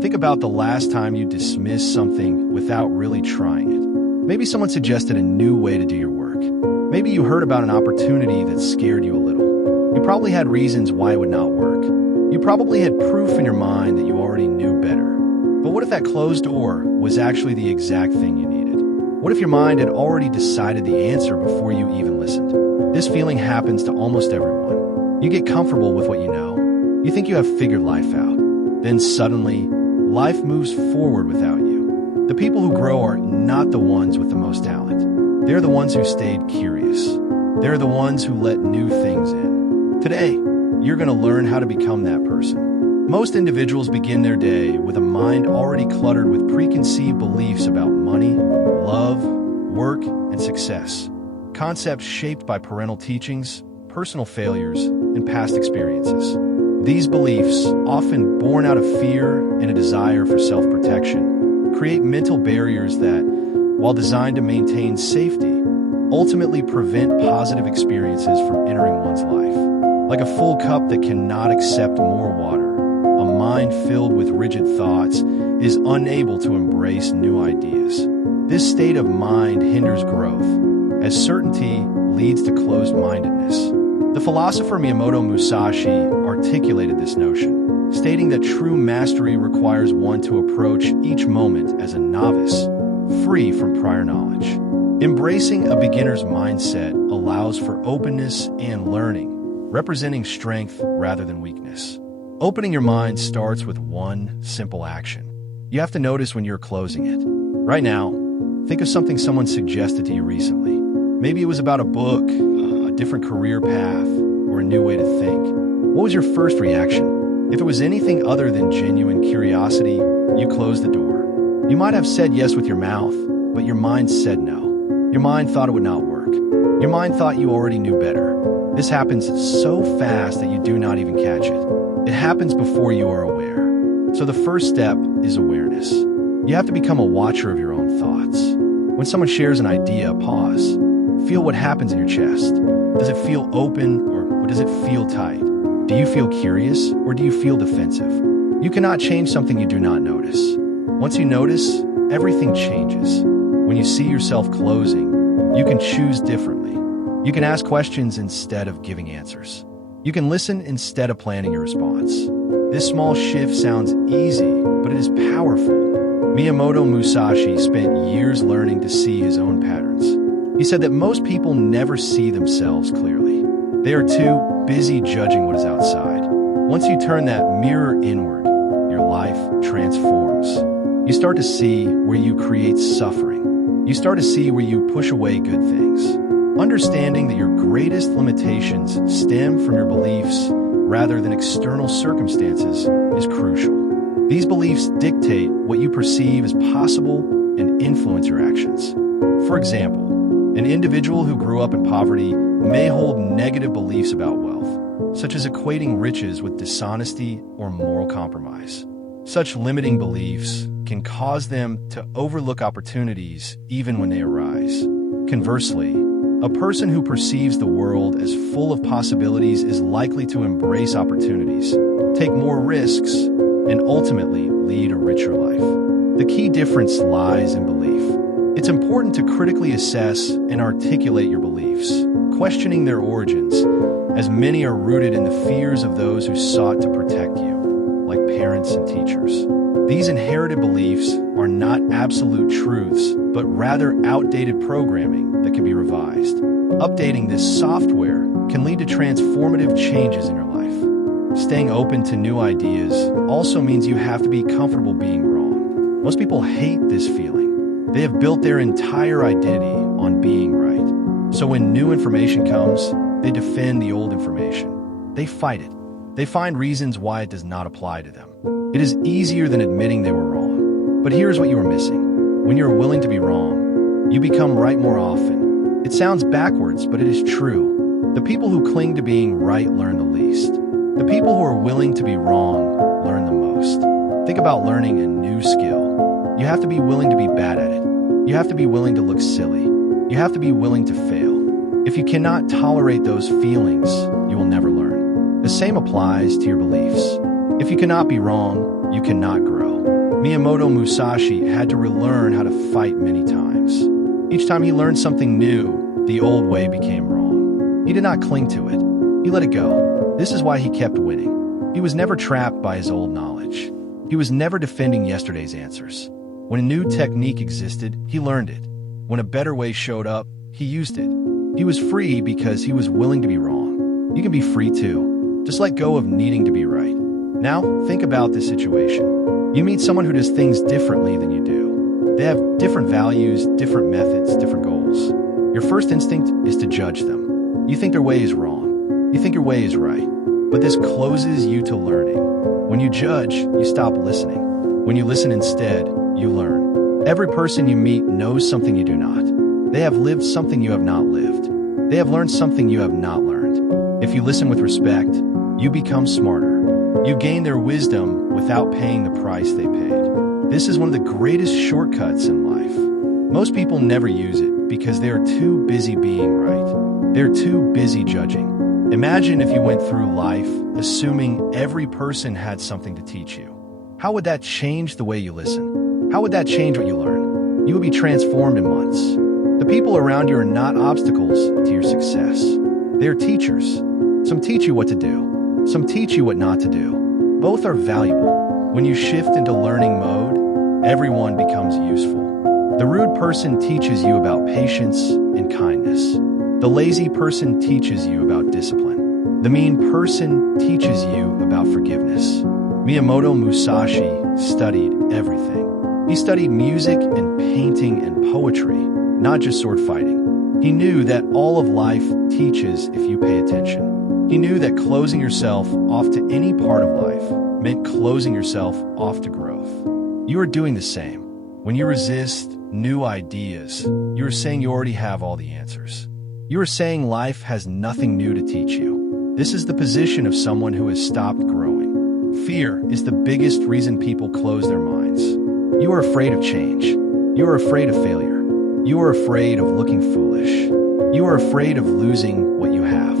Think about the last time you dismissed something without really trying it. Maybe someone suggested a new way to do your work. Maybe you heard about an opportunity that scared you a little. You probably had reasons why it would not work. You probably had proof in your mind that you already knew better. But what if that closed door was actually the exact thing you needed? What if your mind had already decided the answer before you even listened? This feeling happens to almost everyone. You get comfortable with what you know. You think you have figured life out. Then suddenly, life moves forward without you. The people who grow are not the ones with the most talent. They're the ones who stayed curious. They're the ones who let new things in. Today, you're going to learn how to become that person. Most individuals begin their day with a mind already cluttered with preconceived beliefs about money, love, work, and success. Concepts shaped by parental teachings, personal failures, and past experiences. These beliefs, often born out of fear and a desire for self-protection, create mental barriers that, while designed to maintain safety, ultimately prevent positive experiences from entering one's life. Like a full cup that cannot accept more water, a mind filled with rigid thoughts is unable to embrace new ideas. This state of mind hinders growth, as certainty leads to closed-mindedness. The philosopher Miyamoto Musashi articulated this notion, stating that true mastery requires one to approach each moment as a novice, free from prior knowledge. Embracing a beginner's mindset allows for openness and learning, representing strength rather than weakness. Opening your mind starts with one simple action. You have to notice when you're closing it. Right now, think of something someone suggested to you recently. Maybe it was about a book, a different career path, or a new way to think. What was your first reaction? If it was anything other than genuine curiosity, you closed the door. You might have said yes with your mouth, but your mind said no. Your mind thought it would not work. Your mind thought you already knew better. This happens so fast that you do not even catch it. It happens before you are aware. So the first step is awareness. You have to become a watcher of your own thoughts. When someone shares an idea, pause. Feel what happens in your chest. Does it feel open or does it feel tight? Do you feel curious or do you feel defensive? You cannot change something you do not notice. Once you notice, everything changes. When you see yourself closing, you can choose differently. You can ask questions instead of giving answers. You can listen instead of planning your response. This small shift sounds easy, but it is powerful. Miyamoto Musashi spent years learning to see his own patterns. He said that most people never see themselves clearly. They are too busy judging what is outside. Once you turn that mirror inward, your life transforms. You start to see where you create suffering. You start to see where you push away good things. Understanding that your greatest limitations stem from your beliefs rather than external circumstances is crucial. These beliefs dictate what you perceive as possible and influence your actions. For example, an individual who grew up in poverty may hold negative beliefs about wealth, such as equating riches with dishonesty or moral compromise. Such limiting beliefs can cause them to overlook opportunities even when they arise. Conversely, a person who perceives the world as full of possibilities is likely to embrace opportunities, take more risks, and ultimately lead a richer life. The key difference lies in belief. It's important to critically assess and articulate your beliefs, questioning their origins, as many are rooted in the fears of those who sought to protect you, like parents and teachers. These inherited beliefs are not absolute truths, but rather outdated programming that can be revised. Updating this software can lead to transformative changes in your life. Staying open to new ideas also means you have to be comfortable being wrong. Most people hate this feeling. They have built their entire identity on being right. So when new information comes, they defend the old information. They fight it. They find reasons why it does not apply to them. It is easier than admitting they were wrong. But here's what you are missing. When you're willing to be wrong, you become right more often. It sounds backwards, but it is true. The people who cling to being right learn the least. The people who are willing to be wrong learn the most. Think about learning a new skill. You have to be willing to be bad at it. You have to be willing to look silly. You have to be willing to fail. If you cannot tolerate those feelings, you will never learn. The same applies to your beliefs. If you cannot be wrong, you cannot grow. Miyamoto Musashi had to relearn how to fight many times. Each time he learned something new, the old way became wrong. He did not cling to it. He let it go. This is why he kept winning. He was never trapped by his old knowledge. He was never defending yesterday's answers. When a new technique existed, he learned it. When a better way showed up, he used it. He was free because he was willing to be wrong. You can be free too. Just let go of needing to be right. Now, think about this situation. You meet someone who does things differently than you do. They have different values, different methods, different goals. Your first instinct is to judge them. You think their way is wrong. You think your way is right. But this closes you to learning. When you judge, you stop listening. When you listen instead, you learn. Every person you meet knows something you do not. They have lived something you have not lived. They have learned something you have not learned. If you listen with respect, you become smarter. You gain their wisdom without paying the price they paid. This is one of the greatest shortcuts in life. Most people never use it because they are too busy being right. They're too busy judging. Imagine if you went through life assuming every person had something to teach you. How would that change the way you listen? How would that change what you learn? You would be transformed in months. The people around you are not obstacles to your success. They are teachers. Some teach you what to do. Some teach you what not to do. Both are valuable. When you shift into learning mode, everyone becomes useful. The rude person teaches you about patience and kindness. The lazy person teaches you about discipline. The mean person teaches you about forgiveness. Miyamoto Musashi studied everything. He studied music and painting and poetry, not just sword fighting. He knew that all of life teaches if you pay attention. He knew that closing yourself off to any part of life meant closing yourself off to growth. You are doing the same. When you resist new ideas, you are saying you already have all the answers. You are saying life has nothing new to teach you. This is the position of someone who has stopped growing. Fear is the biggest reason people close their minds. You are afraid of change. You are afraid of failure. You are afraid of looking foolish. You are afraid of losing what you have.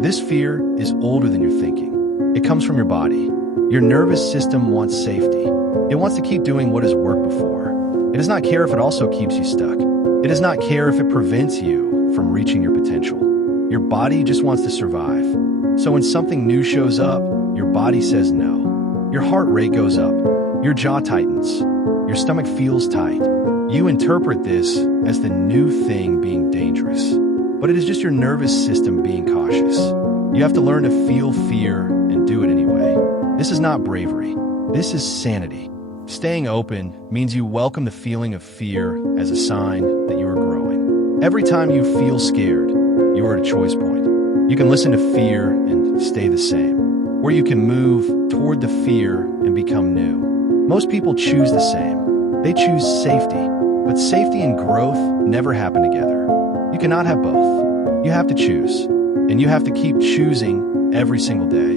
This fear is older than your thinking. It comes from your body. Your nervous system wants safety. It wants to keep doing what has worked before. It does not care if it also keeps you stuck. It does not care if it prevents you from reaching your potential. Your body just wants to survive. So when something new shows up, your body says no. Your heart rate goes up. Your jaw tightens. Your stomach feels tight. You interpret this as the new thing being dangerous. But it is just your nervous system being cautious. You have to learn to feel fear and do it anyway. This is not bravery. This is sanity. Staying open means you welcome the feeling of fear as a sign that you are growing. Every time you feel scared, you are at a choice point. You can listen to fear and stay the same, or you can move toward the fear and become new. Most people choose the same. They choose safety, but safety and growth never happen together. You cannot have both. You have to choose, and you have to keep choosing every single day.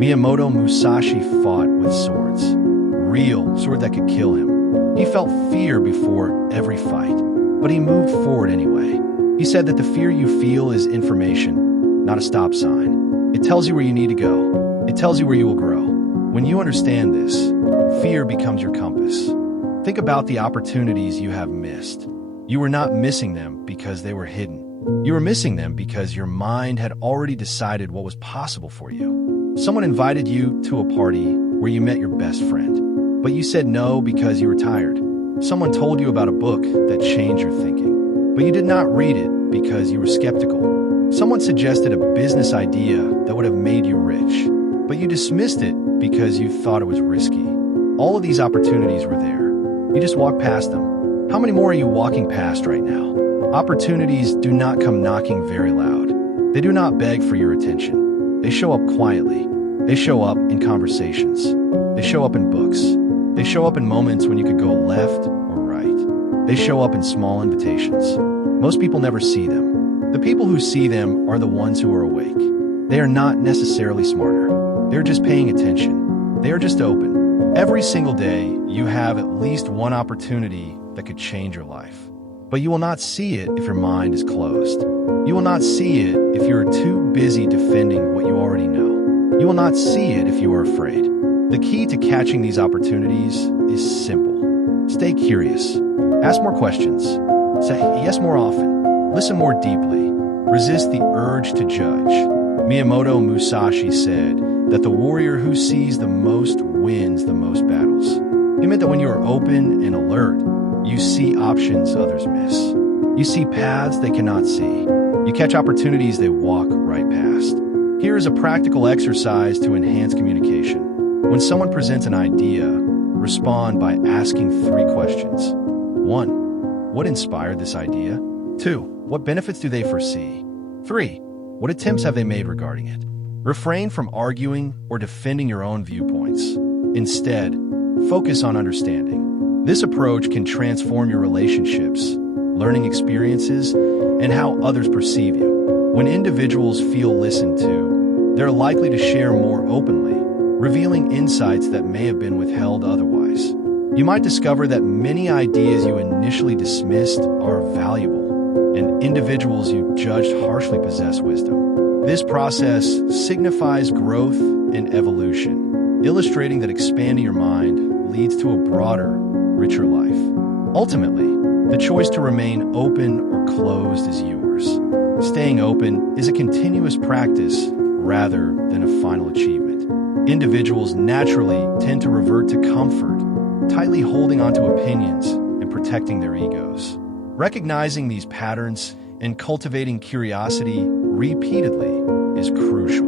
Miyamoto Musashi fought with swords. Real sword that could kill him. He felt fear before every fight, but he moved forward anyway. He said that the fear you feel is information, not a stop sign. It tells you where you need to go. It tells you where you will grow. When you understand this, fear becomes your compass. Think about the opportunities you have missed. You were not missing them because they were hidden. You were missing them because your mind had already decided what was possible for you. Someone invited you to a party where you met your best friend, but you said no because you were tired. Someone told you about a book that changed your thinking, but you did not read it because you were skeptical. Someone suggested a business idea that would have made you rich, but you dismissed it because you thought it was risky. All of these opportunities were there. You just walked past them. How many more are you walking past right now? Opportunities do not come knocking very loud. They do not beg for your attention. They show up quietly. They show up in conversations. They show up in books. They show up in moments when you could go left or right. They show up in small invitations. Most people never see them. The people who see them are the ones who are awake. They are not necessarily smarter. They're just paying attention. They are just open. Every single day, you have at least one opportunity that could change your life. But you will not see it if your mind is closed. You will not see it if you are too busy defending what you already know. You will not see it if you are afraid. The key to catching these opportunities is simple. Stay curious. Ask more questions. Say yes more often. Listen more deeply. Resist the urge to judge. Miyamoto Musashi said that the warrior who sees the most wins the most battles. He meant that when you are open and alert, you see options others miss. You see paths they cannot see. You catch opportunities they walk right past. Here is a practical exercise to enhance communication. When someone presents an idea, respond by asking 3 questions. 1. What inspired this idea? 2. What benefits do they foresee? 3. What attempts have they made regarding it? Refrain from arguing or defending your own viewpoints. Instead, focus on understanding. This approach can transform your relationships, learning experiences, and how others perceive you. When individuals feel listened to, they're likely to share more openly, revealing insights that may have been withheld otherwise. You might discover that many ideas you initially dismissed are valuable, and individuals you judged harshly possess wisdom. This process signifies growth and evolution, illustrating that expanding your mind leads to a broader, richer life. Ultimately, the choice to remain open or closed is yours. Staying open is a continuous practice rather than a final achievement. Individuals naturally tend to revert to comfort, tightly holding onto opinions and protecting their egos. Recognizing these patterns and cultivating curiosity repeatedly is crucial.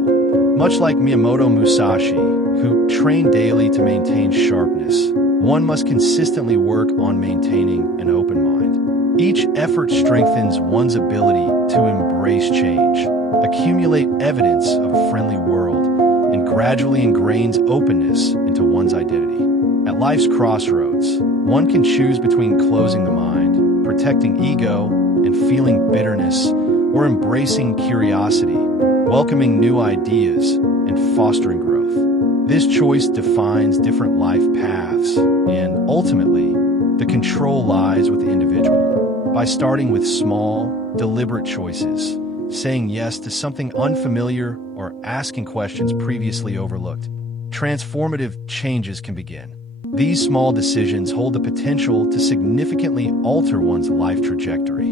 Much like Miyamoto Musashi, who trained daily to maintain sharpness, one must consistently work on maintaining an open mind. Each effort strengthens one's ability to embrace change, accumulate evidence of a friendly world, and gradually ingrains openness into one's identity. At life's crossroads, one can choose between closing the mind, protecting ego, and feeling bitterness, or embracing curiosity, welcoming new ideas, and fostering growth. This choice defines different life paths, and ultimately, the control lies with the individual. By starting with small, deliberate choices, saying yes to something unfamiliar, or asking questions previously overlooked, transformative changes can begin. These small decisions hold the potential to significantly alter one's life trajectory.